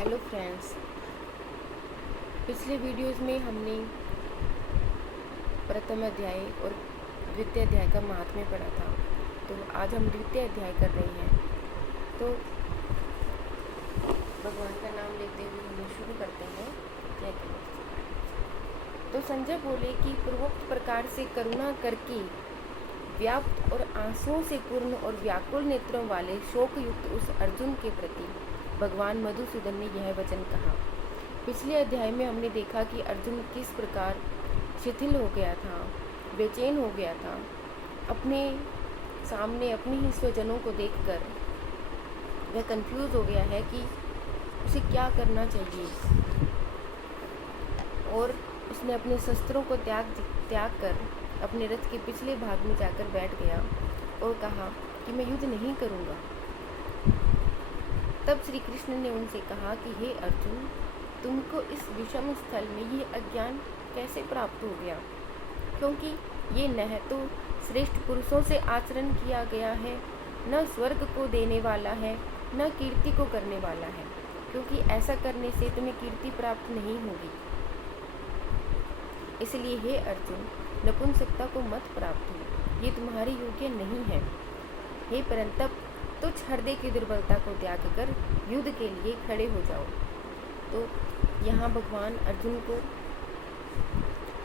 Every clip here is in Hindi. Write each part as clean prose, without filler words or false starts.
हेलो फ्रेंड्स, पिछले वीडियोस में हमने प्रथम अध्याय और द्वितीय अध्याय का महात्म्य पढ़ा था। तो आज हम द्वितीय अध्याय कर रहे हैं। तो भगवान का नाम लेते हुए हम शुरू करते हैं। जय कृष्ण। तो संजय बोले कि पूर्वोक्त प्रकार से करुणा करके व्याप्त और आंसुओं से पूर्ण और व्याकुल नेत्रों वाले शोक युक्त उस अर्जुन के प्रति भगवान मधुसूदन ने यह वचन कहा। पिछले अध्याय में हमने देखा कि अर्जुन किस प्रकार शिथिल हो गया था, बेचैन हो गया था, अपने सामने अपने ही स्वजनों को देखकर वह कंफ्यूज हो गया है कि उसे क्या करना चाहिए। और उसने अपने शस्त्रों को त्याग कर अपने रथ के पिछले भाग में जाकर बैठ गया और कहा कि मैं युद्ध नहीं करूँगा। तब श्री कृष्ण ने उनसे कहा कि हे अर्जुन, तुमको इस विषम स्थल में ये अज्ञान कैसे प्राप्त हो गया? क्योंकि ये न तो श्रेष्ठ पुरुषों से आचरण किया गया है, न स्वर्ग को देने वाला है, न कीर्ति को करने वाला है, क्योंकि ऐसा करने से तुम्हें कीर्ति प्राप्त नहीं होगी। इसलिए हे अर्जुन, नपुंसकता को मत प्राप्त हो, ये तुम्हारे योग्य नहीं है। हे परंतप, तुच्छ हृदय की दुर्बलता को त्याग कर युद्ध के लिए खड़े हो जाओ। तो यहाँ भगवान अर्जुन को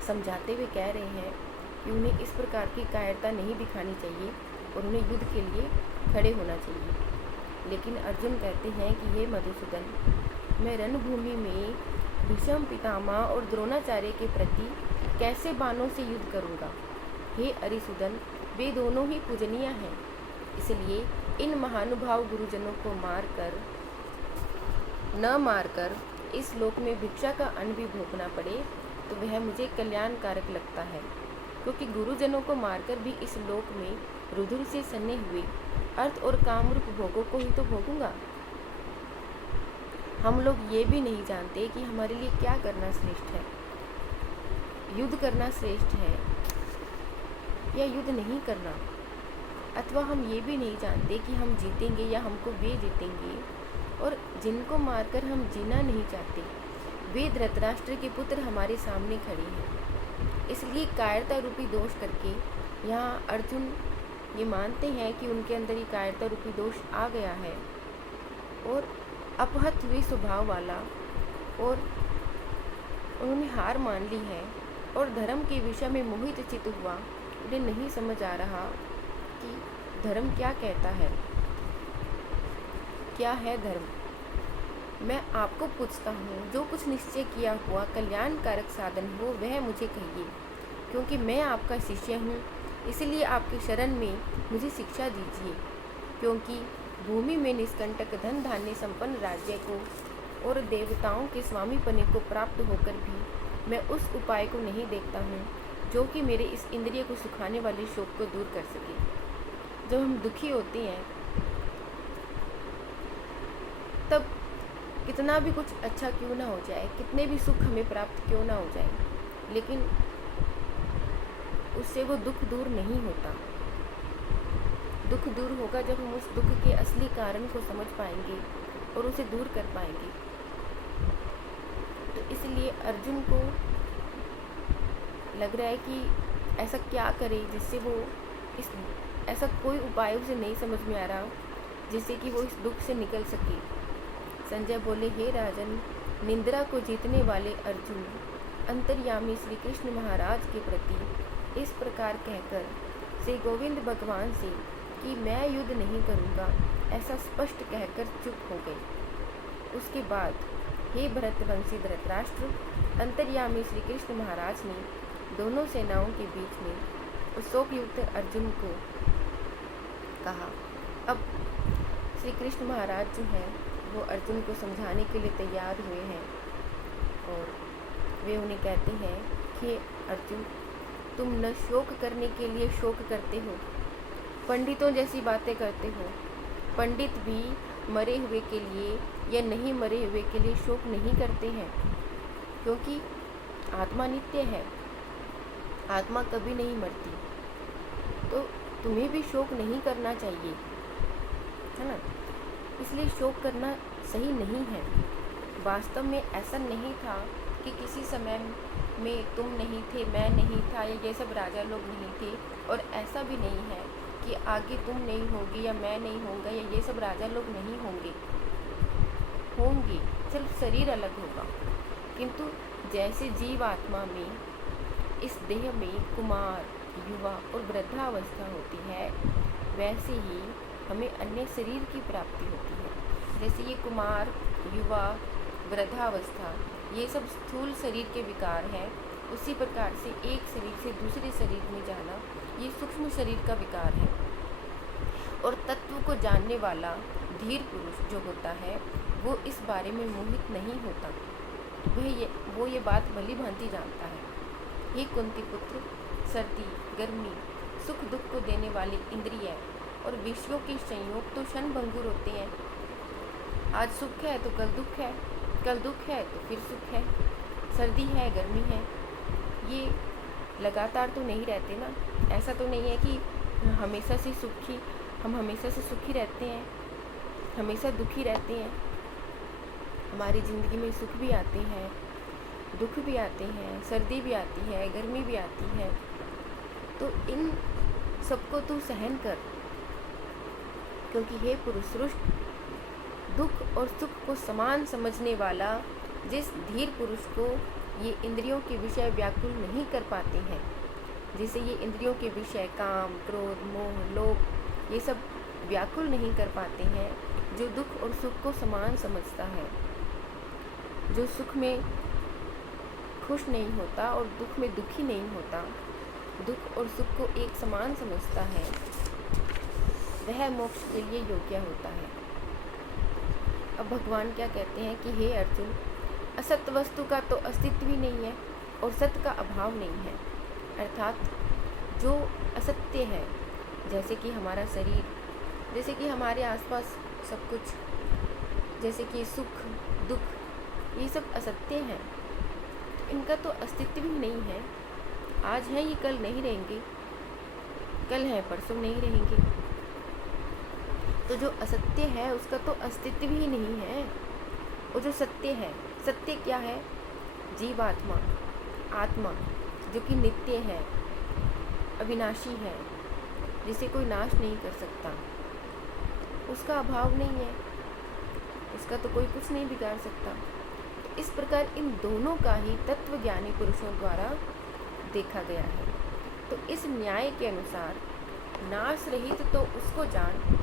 समझाते हुए कह रहे हैं कि उन्हें इस प्रकार की कायरता नहीं दिखानी चाहिए और उन्हें युद्ध के लिए खड़े होना चाहिए। लेकिन अर्जुन कहते हैं कि हे मधुसूदन, मैं रणभूमि में भीष्म पितामह और द्रोणाचार्य के प्रति कैसे बाणों से युद्ध करूँगा? हे अरिसूदन, वे दोनों ही पूजनीय हैं, इसलिए इन महानुभाव गुरुजनों को मारकर इस लोक में भिक्षा का अन्न भी भोगना पड़े तो वह मुझे कल्याणकारक लगता है, क्योंकि गुरुजनों को मारकर भी इस लोक में रुधिर से सने हुए अर्थ और कामरूप भोगों को ही तो भोगूंगा। हम लोग ये भी नहीं जानते कि हमारे लिए क्या करना श्रेष्ठ है, युद्ध करना श्रेष्ठ है या युद्ध नहीं करना। अथवा हम ये भी नहीं जानते कि हम जीतेंगे या हमको वे जीतेंगे, और जिनको मारकर हम जीना नहीं चाहते वे धृतराष्ट्र के पुत्र हमारे सामने खड़े हैं। इसलिए कायरता रूपी दोष करके यहाँ अर्जुन ये मानते हैं कि उनके अंदर ये कायरता रूपी दोष आ गया है और अपहत हुए स्वभाव वाला, और उन्होंने हार मान ली है और धर्म के विषय में मोहित चित हुआ। उन्हें नहीं समझ आ रहा कि धर्म क्या कहता है, क्या है धर्म। मैं आपको पूछता हूँ, जो कुछ निश्चय किया हुआ कल्याणकारक साधन हो वह मुझे कहिए, क्योंकि मैं आपका शिष्य हूँ। इसलिए आपकी शरण में मुझे शिक्षा दीजिए, क्योंकि भूमि में निष्कंटक धन धान्य संपन्न राज्य को और देवताओं के स्वामी पने को प्राप्त होकर भी मैं उस उपाय को नहीं देखता हूँ जो कि मेरे इस इंद्रिय को सुखाने वाले शोक को दूर कर सके। जब हम दुखी होते हैं तब कितना भी कुछ अच्छा क्यों ना हो जाए, कितने भी सुख हमें प्राप्त क्यों ना हो जाए, लेकिन उससे वो दुख दूर नहीं होता। दुख दूर होगा जब हम उस दुख के असली कारण को समझ पाएंगे और उसे दूर कर पाएंगे। तो इसलिए अर्जुन को लग रहा है कि ऐसा क्या करे जिससे वो ऐसा कोई उपाय उसे नहीं समझ में आ रहा जिससे कि वो इस दुख से निकल सके। संजय बोले, हे राजन, निंद्रा को जीतने वाले अर्जुन अंतर्यामी श्री कृष्ण महाराज के प्रति इस प्रकार कहकर श्री गोविंद भगवान से कि मैं युद्ध नहीं करूँगा ऐसा स्पष्ट कहकर चुप हो गए। उसके बाद हे भरतवंशी धृतराष्ट्र, अंतर्यामी श्री कृष्ण महाराज ने दोनों सेनाओं के बीच में उस शोकयुक्त अर्जुन को कहा। अब श्री कृष्ण महाराज जो हैं वो अर्जुन को समझाने के लिए तैयार हुए हैं और वे उन्हें कहते हैं कि अर्जुन, तुम न शोक करने के लिए शोक करते हो, पंडितों जैसी बातें करते हो। पंडित भी मरे हुए के लिए या नहीं मरे हुए के लिए शोक नहीं करते हैं, क्योंकि आत्मा नित्य है, आत्मा कभी नहीं मरती। तो तुम्हें भी शोक नहीं करना चाहिए, है ना। इसलिए शोक करना सही नहीं है। वास्तव में ऐसा नहीं था कि किसी समय में तुम नहीं थे, मैं नहीं था, या ये सब राजा लोग नहीं थे, और ऐसा भी नहीं है कि आगे तुम नहीं होगी या मैं नहीं होऊंगा या ये सब राजा लोग नहीं होंगे, सिर्फ शरीर अलग होगा। किंतु जैसे जीव आत्मा में इस देह में कुमार, युवा और वृद्धावस्था होती है, वैसे ही हमें अन्य शरीर की प्राप्ति होती है। जैसे ये कुमार, युवा, वृद्धावस्था ये सब स्थूल शरीर के विकार हैं, उसी प्रकार से एक शरीर से दूसरे शरीर में जाना ये सूक्ष्म शरीर का विकार है। और तत्व को जानने वाला धीर पुरुष जो होता है वो इस बारे में मोहित नहीं होता, वो ये बात भली भांति जानता है। हे कुंती पुत्र, सर्दी, गर्मी, सुख दुख को देने वाली इंद्रिय और विषयों के संयोग तो क्षण भंगुर होते हैं। आज सुख है तो कल दुख है, कल दुख है तो फिर सुख है, सर्दी है, गर्मी है, ये लगातार तो नहीं रहते ना। ऐसा तो नहीं है कि हम हमेशा से सुखी रहते हैं, हमेशा दुखी रहते हैं। हमारी ज़िंदगी में सुख भी आते हैं, दुख भी आते हैं, सर्दी भी आती है, गर्मी भी आती है। तो इन सबको तू सहन कर, क्योंकि हे पुरुष श्रेष्ठ, दुख और सुख को समान समझने वाला जिस धीर पुरुष को ये इंद्रियों के विषय व्याकुल नहीं कर पाते हैं, जिसे ये इंद्रियों के विषय काम, क्रोध, मोह, लोभ ये सब व्याकुल नहीं कर पाते हैं, जो दुख और सुख को समान समझता है, जो सुख में खुश नहीं होता और दुख में दुखी नहीं होता, दुख और सुख को एक समान समझता है, वह मोक्ष के लिए योग्य होता है। अब भगवान क्या कहते हैं कि हे अर्जुन, असत वस्तु का तो अस्तित्व ही नहीं है और सत्य का अभाव नहीं है। अर्थात जो असत्य है, जैसे कि हमारा शरीर, जैसे कि हमारे आसपास सब कुछ, जैसे कि सुख दुख, ये सब असत्य हैं, इनका तो अस्तित्व ही नहीं है। आज है ये कल नहीं रहेंगे, कल है परसों नहीं रहेंगे। तो जो असत्य है उसका तो अस्तित्व ही नहीं है। और जो सत्य है, सत्य क्या है? जीवात्मा, आत्मा जो कि नित्य है, अविनाशी है, जिसे कोई नाश नहीं कर सकता, उसका अभाव नहीं है, उसका तो कोई कुछ नहीं बिगाड़ सकता। तो इस प्रकार इन दोनों का ही तत्वज्ञानी पुरुषों द्वारा देखा गया है। तो इस न्याय के अनुसार नाश रहित तो उसको जान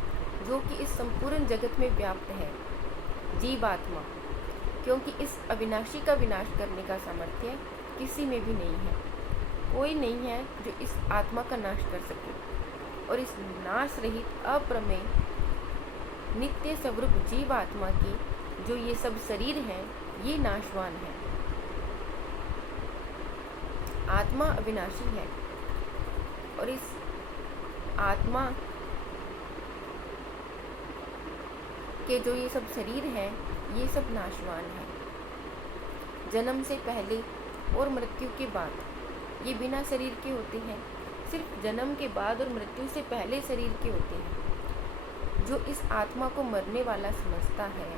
जो कि इस संपूर्ण जगत में व्याप्त है, जीवात्मा, क्योंकि इस अविनाशी का विनाश करने का सामर्थ्य किसी में भी नहीं है। कोई नहीं है जो इस आत्मा का नाश कर सके। और इस नाश रहित अप्रमेय नित्य स्वरूप जीवात्मा की जो ये सब शरीर हैं, ये नाशवान है। आत्मा अविनाशी है और इस आत्मा के जो ये सब शरीर हैं, ये सब नाशवान है। जन्म से पहले और मृत्यु के बाद ये बिना शरीर के होते हैं। सिर्फ जन्म के बाद और मृत्यु से पहले शरीर के होते हैं। जो इस आत्मा को मरने वाला समझता है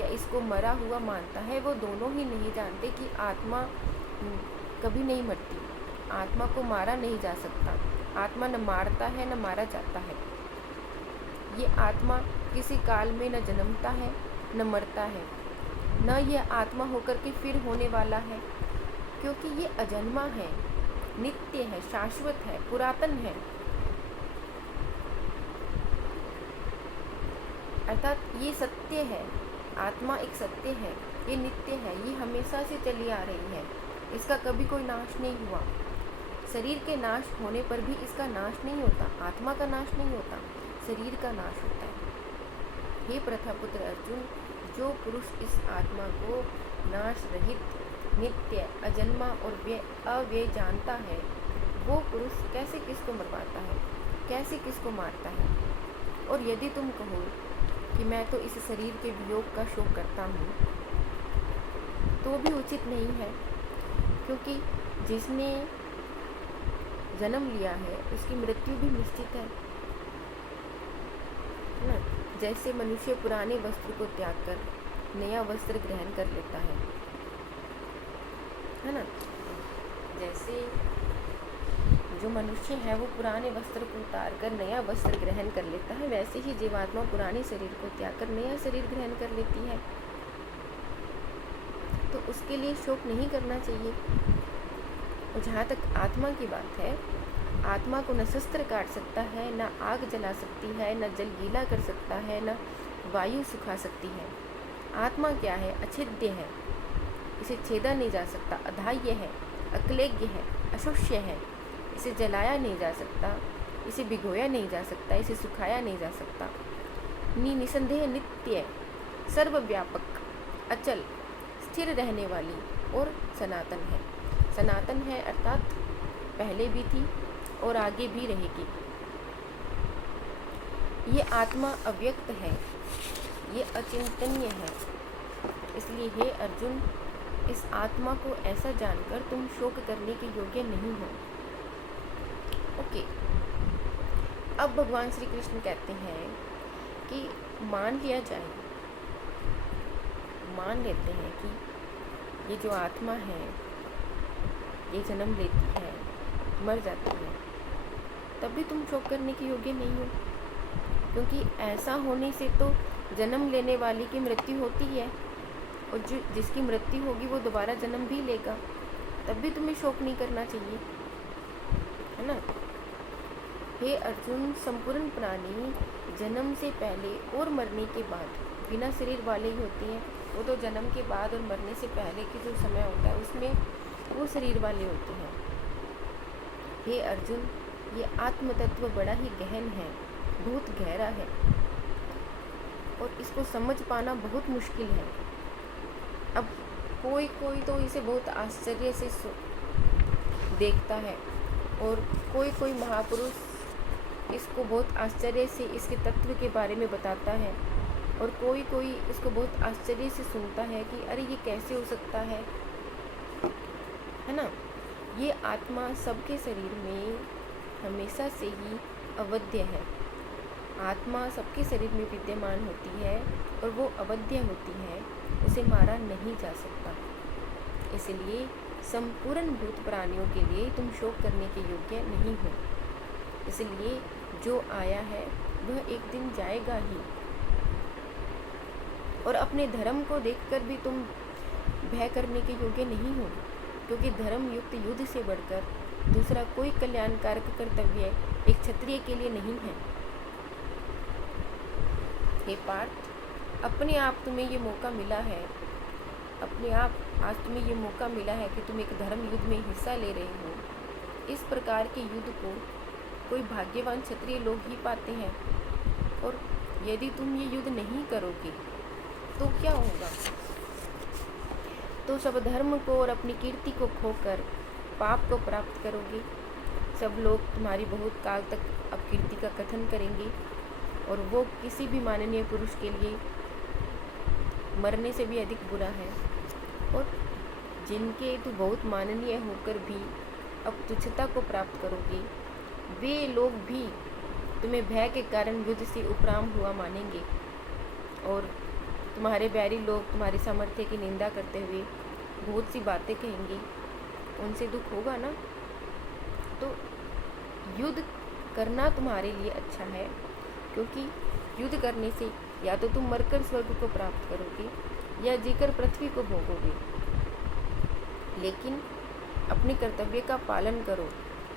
या इसको मरा हुआ मानता है, वो दोनों ही नहीं जानते कि आत्मा कभी नहीं मरती, आत्मा को मारा नहीं जा सकता, आत्मा न मारता है न मारा जाता है। ये आत्मा किसी काल में न जन्मता है न मरता है, न यह आत्मा होकर के फिर होने वाला है, क्योंकि ये अजन्मा है, नित्य है, शाश्वत है, पुरातन है। अर्थात ये सत्य है, आत्मा एक सत्य है, ये नित्य है, ये हमेशा से चली आ रही है, इसका कभी कोई नाश नहीं हुआ। शरीर के नाश होने पर भी इसका नाश नहीं होता, आत्मा का नाश नहीं होता, शरीर का नाश होता है। हे प्रथापुत्र अर्जुन, जो पुरुष इस आत्मा को नाश रहित, नित्य, अजन्मा और अव्यय जानता है, वो पुरुष कैसे किसको मरवाता है, कैसे किसको मारता है। और यदि तुम कहो कि मैं तो इस शरीर के वियोग का शोक करता हूँ, तो भी उचित नहीं है, क्योंकि जिसने जन्म लिया है उसकी मृत्यु भी निश्चित है ना। जैसे मनुष्य पुराने वस्त्र को त्याग कर नया वस्त्र ग्रहण कर लेता है ना। जैसे जो मनुष्य है वो पुराने वस्त्र को उतार कर नया वस्त्र ग्रहण कर लेता है, वैसे ही जीवात्मा पुराने शरीर को त्याग कर नया शरीर ग्रहण कर लेती है। तो उसके लिए शोक नहीं करना चाहिए। और जहाँ तक आत्मा की बात है, आत्मा को न शस्त्र काट सकता है, न आग जला सकती है, न जल गीला कर सकता है, न वायु सुखा सकती है। आत्मा क्या है? अछेद्य है, इसे छेदा नहीं जा सकता, अधाह्य है, अक्लेग्य है, अशुष्य है, इसे जलाया नहीं जा सकता, इसे भिगोया नहीं जा सकता, इसे सुखाया नहीं जा सकता। निसंदेह नित्य, सर्वव्यापक, अचल, स्थिर रहने वाली और सनातन है। सनातन है अर्थात पहले भी थी और आगे भी रहेगी। ये आत्मा अव्यक्त है, ये अचिंतनीय है। इसलिए हे अर्जुन, इस आत्मा को ऐसा जानकर तुम शोक करने के योग्य नहीं हो। ओके, अब भगवान श्री कृष्ण कहते हैं कि मान लिया जाए, मान लेते हैं कि ये जो आत्मा है ये जन्म लेती है, मर जाती है, तब भी तुम शोक करने के योग्य नहीं हो, क्योंकि ऐसा होने से तो जन्म लेने वाली की मृत्यु होती है और जो जिसकी मृत्यु होगी वो दोबारा जन्म भी लेगा, तब भी तुम्हें शोक नहीं करना चाहिए, है ना। हे अर्जुन, संपूर्ण प्राणी जन्म से पहले और मरने के बाद बिना शरीर वाले ही होते हैं। वो तो जन्म के बाद और मरने से पहले की जो समय होता है उसमें वो शरीर वाले होते हैं। हे अर्जुन, ये आत्म तत्व बड़ा ही गहन है, बहुत गहरा है और इसको समझ पाना बहुत मुश्किल है। अब कोई कोई तो इसे बहुत आश्चर्य से देखता है और कोई कोई महापुरुष इसको बहुत आश्चर्य से इसके तत्व के बारे में बताता है और कोई कोई इसको बहुत आश्चर्य से सुनता है कि अरे ये कैसे हो सकता है ना। ये आत्मा सबके शरीर में हमेशा से ही अवध्य है। आत्मा सबके शरीर में विद्यमान होती है और वो अवध्य होती है, उसे मारा नहीं जा सकता। इसलिए संपूर्ण भूत प्राणियों के लिए तुम शोक करने के योग्य नहीं हो। इसलिए जो आया है वह एक दिन जाएगा ही। और अपने धर्म को देखकर भी तुम भय करने के योग्य नहीं हो, क्योंकि धर्म युक्त युद्ध से बढ़कर दूसरा कोई कल्याणकारक कर्तव्य एक क्षत्रिय के लिए नहीं है। हे पार्थ, अपने आप तुम्हें ये मौका मिला है, अपने आप आज तुम्हें ये मौका मिला है कि तुम एक धर्म युद्ध में हिस्सा ले रहे हो। इस प्रकार के युद्ध को कोई भाग्यवान क्षत्रिय लोग ही पाते हैं और यदि तुम ये युद्ध नहीं करोगे तो क्या होगा? तो सब धर्म को और अपनी कीर्ति को खोकर पाप को प्राप्त करोगे। सब लोग तुम्हारी बहुत काल तक अपकीर्ति का कथन करेंगे और वो किसी भी माननीय पुरुष के लिए मरने से भी अधिक बुरा है। और जिनके तू बहुत माननीय होकर भी अब तुच्छता को प्राप्त करोगे, वे लोग भी तुम्हें भय के कारण युद्ध से उपराम हुआ मानेंगे और तुम्हारे बैरी लोग तुम्हारे सामर्थ्य की निंदा करते हुए बहुत सी बातें कहेंगे। उनसे दुख होगा ना। तो युद्ध करना तुम्हारे लिए अच्छा है, क्योंकि युद्ध करने से या तो तुम मरकर स्वर्ग को प्राप्त करोगे या जीकर पृथ्वी को भोगोगे। लेकिन अपने कर्तव्य का पालन करो,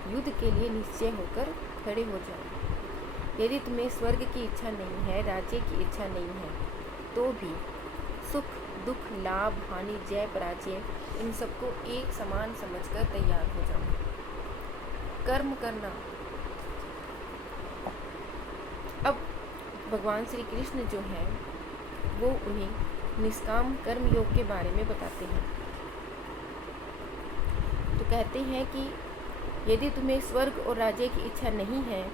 युद्ध के लिए निश्चय होकर खड़े हो जाओ। यदि तुम्हें स्वर्ग की इच्छा नहीं है, राज्य की इच्छा नहीं है, तो भी सुख दुख, लाभ हानि, जय पराजय, इन सबको एक समान समझकर तैयार हो जाओ। कर्म करना। अब भगवान श्री कृष्ण जो हैं वो उन्हें निष्काम कर्म योग के बारे में बताते हैं। तो कहते हैं कि यदि तुम्हें स्वर्ग और राज्य की इच्छा नहीं है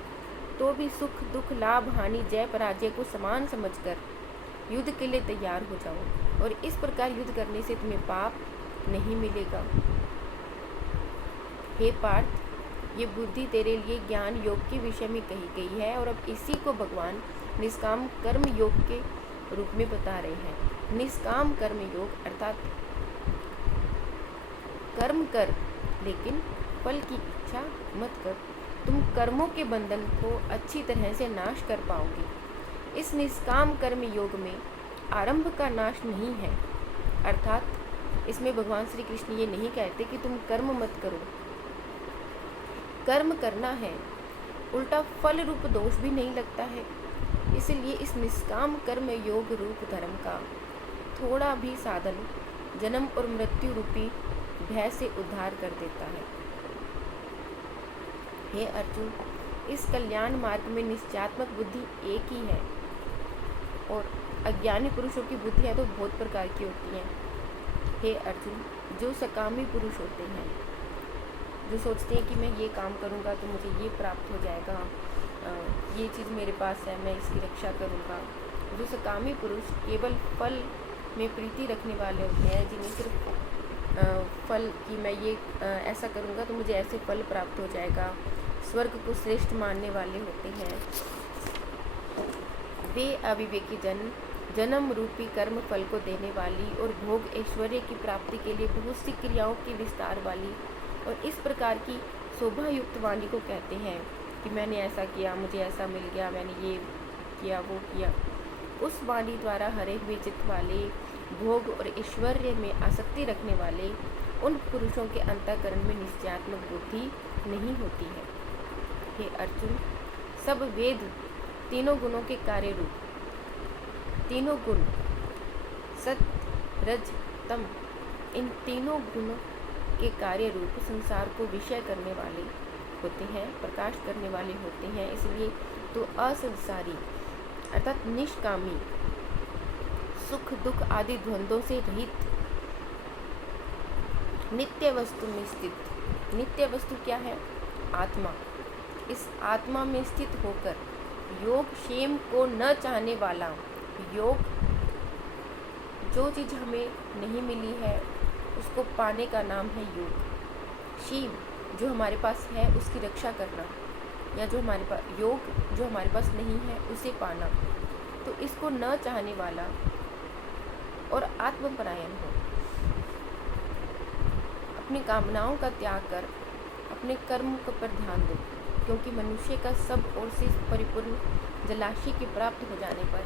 तो भी सुख दुख, लाभ हानि, जय पराजय को समान समझकर युद्ध के लिए तैयार हो जाओ और इस प्रकार युद्ध करने से तुम्हें पाप नहीं मिलेगा। हे पार्थ, ये बुद्धि तेरे लिए ज्ञान योग के विषय में कही गई है और अब इसी को भगवान निष्काम कर्म योग के रूप में बता रहे हैं। निष्काम कर्म योग अर्थात कर्म कर लेकिन फल की इच्छा मत कर, तुम कर्मों के बंधन को अच्छी तरह से नाश कर पाओगे। इस निष्काम कर्म योग में आरंभ का नाश नहीं है, अर्थात इसमें भगवान श्री कृष्ण ये नहीं कहते कि तुम कर्म मत करो, कर्म करना है, उल्टा फल रूप दोष भी नहीं लगता है। इसलिए इस निष्काम कर्म योग रूप धर्म का थोड़ा भी साधन जन्म और मृत्यु रूपी भय से उद्धार कर देता है। हे अर्जुन, इस कल्याण मार्ग में निश्चयात्मक बुद्धि एक ही है और अज्ञानी पुरुषों की बुद्धियाँ तो बहुत प्रकार की होती हैं। हे अर्जुन, जो सकामी पुरुष होते हैं, जो सोचते हैं कि मैं ये काम करूँगा तो मुझे ये प्राप्त हो जाएगा, ये चीज़ मेरे पास है, मैं इसकी रक्षा करूँगा। जो सकामी पुरुष केवल फल में प्रीति रखने वाले होते हैं, जिन्हें सिर्फ फल कि मैं ये ऐसा करूँगा तो मुझे ऐसे फल प्राप्त हो जाएगा, स्वर्ग को श्रेष्ठ मानने वाले होते हैं, वे अविवेकी जन जन्म रूपी कर्म फल को देने वाली और भोग ऐश्वर्य की प्राप्ति के लिए बहुत सी क्रियाओं की विस्तार वाली और इस प्रकार की शोभा युक्त वाणी को कहते हैं कि मैंने ऐसा किया, मुझे ऐसा मिल गया, मैंने ये किया, वो किया। उस वाणी द्वारा हरे हुए चित्त वाले, भोग और ऐश्वर्य में आसक्ति रखने वाले उन पुरुषों के अंतःकरण में निश्चयात्मक बुद्धि नहीं होती है। हे अर्जुन, सब वेद तीनों गुणों के कार्य रूप, तीनों गुण सत्य रज तम, इन तीनों गुणों के कार्य रूप संसार को विषय करने वाले होते हैं, प्रकाश करने वाले होते हैं। इसलिए तो असंसारी अर्थात निष्कामी, सुख दुख आदि द्वंद्वों से रहित नित्य वस्तु में स्थित, नित्य वस्तु क्या है? आत्मा। इस आत्मा में स्थित होकर योग क्षेम को न चाहने वाला, योग जो चीज़ हमें नहीं मिली है उसको पाने का नाम है योग। क्षेम जो हमारे पास है उसकी रक्षा करना, या जो हमारे पास योग जो हमारे पास नहीं है उसे पाना। तो इसको न चाहने वाला और आत्मपरायण हो, अपनी कामनाओं का त्याग कर अपने कर्म पर ध्यान दो, क्योंकि मनुष्य का सब ओर से परिपूर्ण जलाशय के प्राप्त हो जाने पर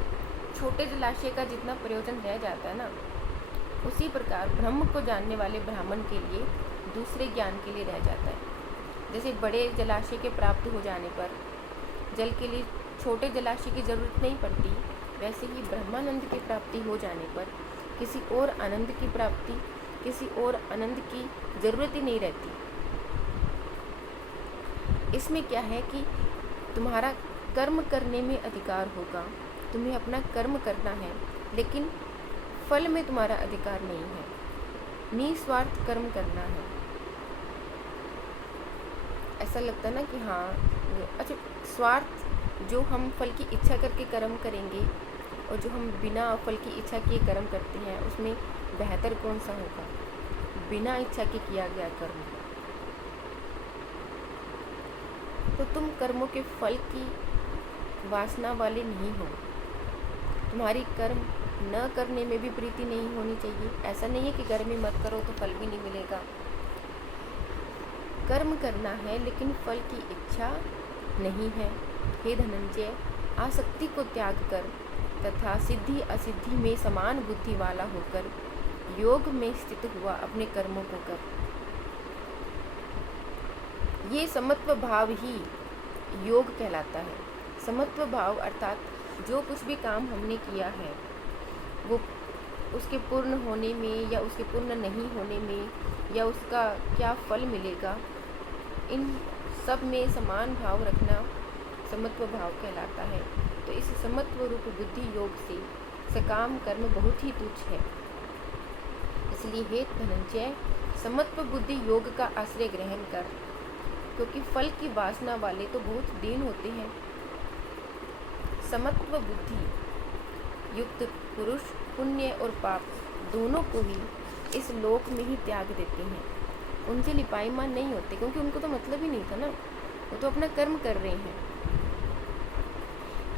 छोटे जलाशय का जितना प्रयोजन रह जाता है ना, उसी प्रकार ब्रह्म को जानने वाले ब्राह्मण के लिए दूसरे ज्ञान के लिए रह जाता है। जैसे बड़े जलाशय के प्राप्त हो जाने पर जल के लिए छोटे जलाशय की जरूरत नहीं पड़ती, वैसे ही ब्रह्मानंद की प्राप्ति हो जाने पर किसी और आनंद की प्राप्ति, किसी और आनंद की जरूरत ही नहीं रहती। इसमें क्या है कि तुम्हारा कर्म करने में अधिकार होगा, तुम्हें अपना कर्म करना है, लेकिन फल में तुम्हारा अधिकार नहीं है, निस्वार्थ कर्म करना है। ऐसा लगता ना कि हाँ अच्छा, स्वार्थ जो हम फल की इच्छा करके कर्म करेंगे और जो हम बिना फल की इच्छा किए कर्म करते हैं, उसमें बेहतर कौन सा होगा? बिना इच्छा के किया गया कर्म। तो तुम कर्मों के फल की वासना वाले नहीं हो, तुम्हारी कर्म न करने में भी प्रीति नहीं होनी चाहिए। ऐसा नहीं है कि कर्म ही मत करो तो फल भी नहीं मिलेगा। कर्म करना है लेकिन फल की इच्छा नहीं है। हे धनंजय, आसक्ति को त्याग कर तथा सिद्धि असिद्धि में समान बुद्धि वाला होकर योग में स्थित हुआ अपने कर्मों को कर। ये समत्व भाव ही योग कहलाता है। समत्व भाव अर्थात जो कुछ भी काम हमने किया है वो उसके पूर्ण होने में या उसके पूर्ण नहीं होने में या उसका क्या फल मिलेगा, इन सब में समान भाव रखना समत्व भाव कहलाता है। तो इस समत्व रूप बुद्धि योग से सकाम कर्म बहुत ही तुच्छ है। इसलिए हे धनंजय, समत्व बुद्धि योग का आश्रय ग्रहण कर, क्योंकि फल की वासना वाले तो बहुत दीन होते हैं। समत्व बुद्धि युक्त पुरुष पुण्य और पाप दोनों को ही इस लोक में ही त्याग देते हैं। उनसे लिपाईमान नहीं होते, क्योंकि उनको तो मतलब ही नहीं था ना, वो तो अपना कर्म कर रहे हैं।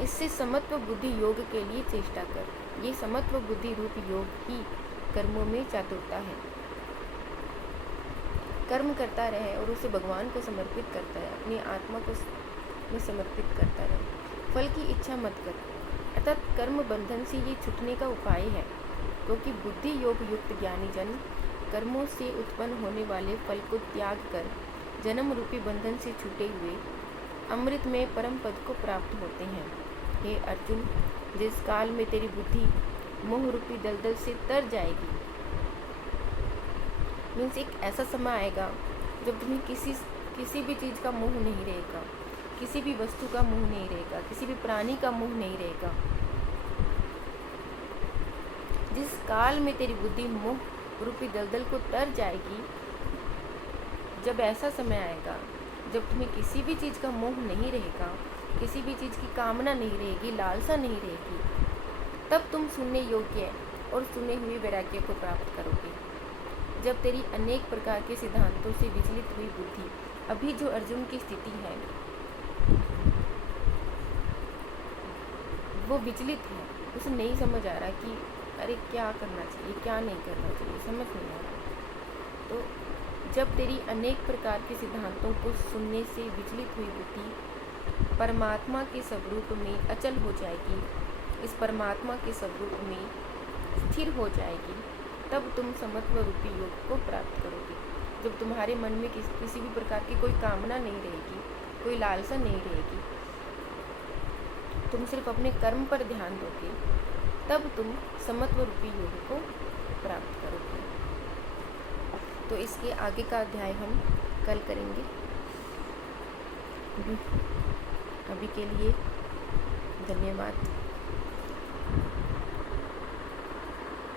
इससे समत्व बुद्धि योग के लिए चेष्टा कर। ये समत्व बुद्धि रूप योग ही कर्मों में चातुरता है। कर्म करता रहे और उसे भगवान को समर्पित करता है, अपनी आत्मा को में समर्पित करता रहे। फल की इच्छा मत कर, अर्थात कर्म बंधन से ये छूटने का उपाय है, क्योंकि बुद्धि योग युक्त ज्ञानी जन कर्मों से उत्पन्न होने वाले फल को त्याग कर जन्म रूपी बंधन से छूटे हुए अमृत में परम पद को प्राप्त होते हैं। हे अर्जुन, जिस काल में तेरी बुद्धि मोह रूपी दलदल से तर जाएगी, मीन्स एक ऐसा समय आएगा जब तुम्हें किसी भी चीज़ का मोह नहीं रहेगा, किसी भी वस्तु का मोह नहीं रहेगा, किसी भी प्राणी का मोह नहीं रहेगा। जिस काल में तेरी बुद्धि मोह रूपी दलदल को तर जाएगी, जब ऐसा समय आएगा जब तुम्हें किसी भी चीज़ का मोह नहीं रहेगा, किसी भी चीज़ की कामना नहीं रहेगी, लालसा नहीं रहेगी, तब तुम सुनने योग्य और सुने हुए वैराग्य को प्राप्त करोगे। जब तेरी अनेक प्रकार के सिद्धांतों से विचलित हुई बुद्धि, अभी जो अर्जुन की स्थिति है वो विचलित है, उसे नहीं समझ आ रहा कि अरे क्या करना चाहिए, क्या नहीं करना चाहिए, समझ नहीं आ रहा। तो जब तेरी अनेक प्रकार के सिद्धांतों को सुनने से विचलित हुई बुद्धि परमात्मा के स्वरूप में अचल हो जाएगी, इस परमात्मा के स्वरूप में स्थिर हो जाएगी, तब तुम समत्व रूपी योग को प्राप्त करोगे। जब तुम्हारे मन में किसी भी प्रकार की कोई कामना नहीं रहेगी, कोई लालसा नहीं रहेगी, तुम सिर्फ अपने कर्म पर ध्यान दोगे, तब तुम समत्व रूपी योग को प्राप्त करोगे। तो इसके आगे का अध्याय हम कल करेंगे। अभी के लिए धन्यवाद।